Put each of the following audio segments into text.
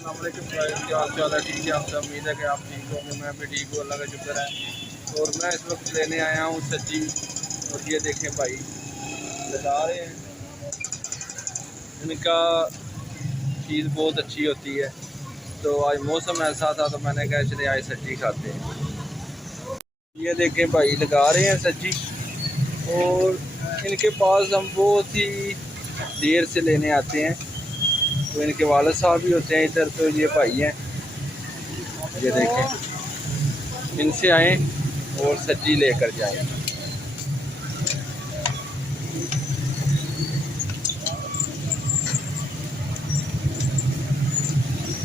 क्या हाल चाल है? ठीक है, आपसे उम्मीद है कि आप ठीक होंगे। मैं भी ठीक हूँ, अल्लाह का शुक्र है। और मैं इस वक्त लेने आया हूँ सब्जी। और ये देखें भाई लगा रहे हैं, इनका चीज़ बहुत अच्छी होती है। तो आज मौसम ऐसा था तो मैंने कहा चले आज सब्जी खाते हैं। ये देखें भाई लगा रहे हैं सब्जी। और इनके पास हम बहुत ही देर से लेने आते हैं। तो इनके वालिद साहब भी होते हैं इधर। तो ये भाई हैं, ये देखें, इनसे आए और सब्जी लेकर जाएं।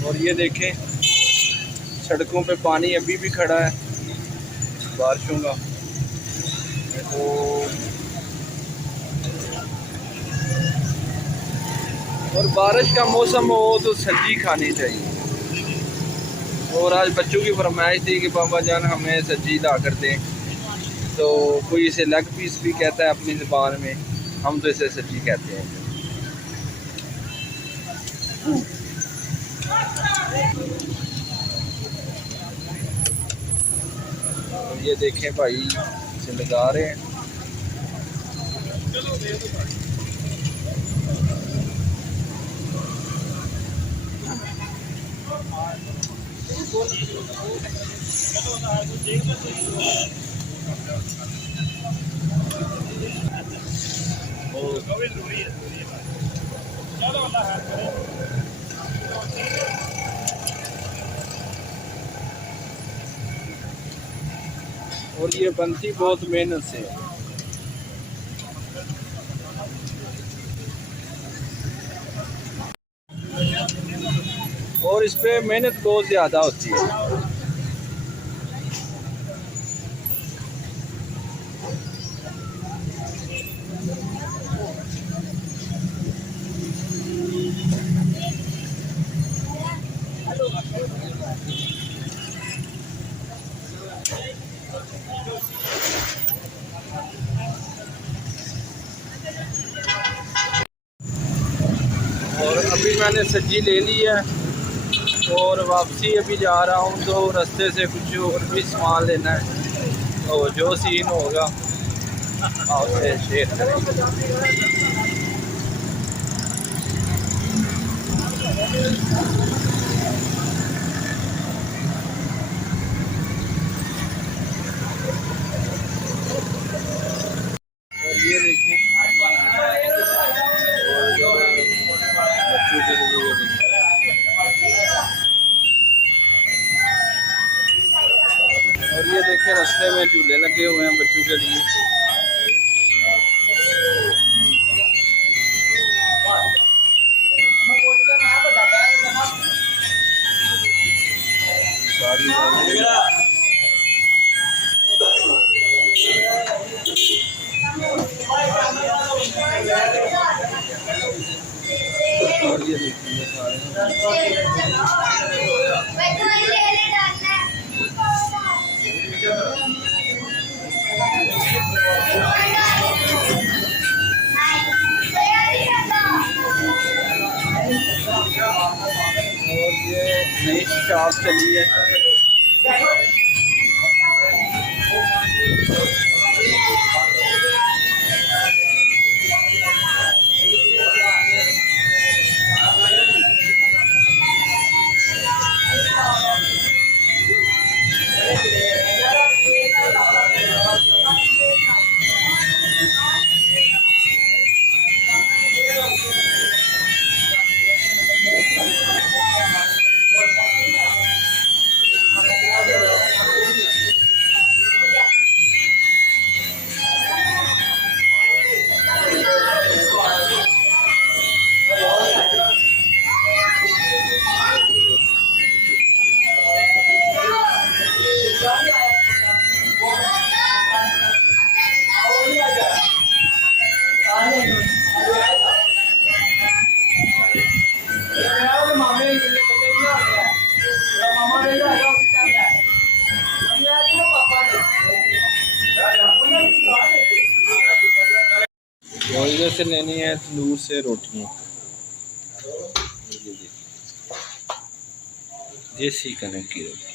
और ये देखें सड़कों पे पानी अभी भी खड़ा है बारिशों का। तो और बारिश का मौसम हो तो सब्जी खानी चाहिए। और आज बच्चों की फरमाइश थी कि पापा जान हमें सब्जी ला कर दें। तो कोई इसे लेग पीस भी कहता है अपनी ज़ुबान में, हम तो इसे सब्जी कहते हैं। तो ये देखें भाई इसे लगा रहे हैं। और ये बनती बहुत मेहनत से है। और इस पे मेहनत बहुत ज़्यादा होती है। और अभी मैंने सब्जी ले ली है और वापसी अभी जा रहा हूँ। तो रास्ते से कुछ और भी सामान लेना है। और जो सीन होगा आपसे शेयर करेंगे। और ये देखें बच्चों के लिए और ये देखें रास्ते में झूले लगे हुए हैं बच्चों के लिए। और ये देखिए और ये नई शॉप चली है। और इधर से लेनी है तंदूर से रोटियाँ। एसी कनेक्ट की होगी।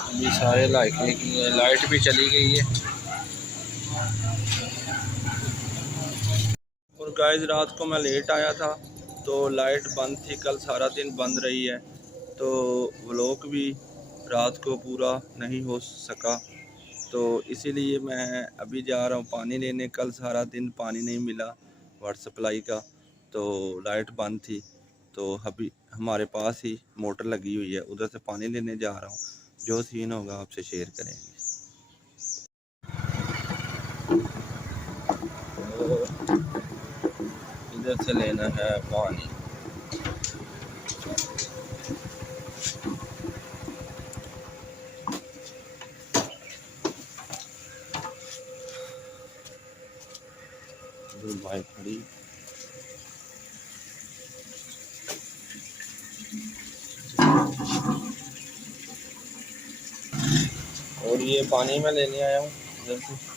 अभी सारे लाइट भी चली गई है। और गाइस रात को मैं लेट आया था तो लाइट बंद थी, कल सारा दिन बंद रही है, तो व्लॉग भी रात को पूरा नहीं हो सका। तो इसीलिए मैं अभी जा रहा हूँ पानी लेने। कल सारा दिन पानी नहीं मिला वाटर सप्लाई का, तो लाइट बंद थी। तो अभी हमारे पास ही मोटर लगी हुई है, उधर से पानी लेने जा रहा हूँ। जो सीन होगा आपसे शेयर करेंगे। तो इधर से लेना है पानी। बाइक खड़ी, और ये पानी मैं लेने आया हूँ इधर से।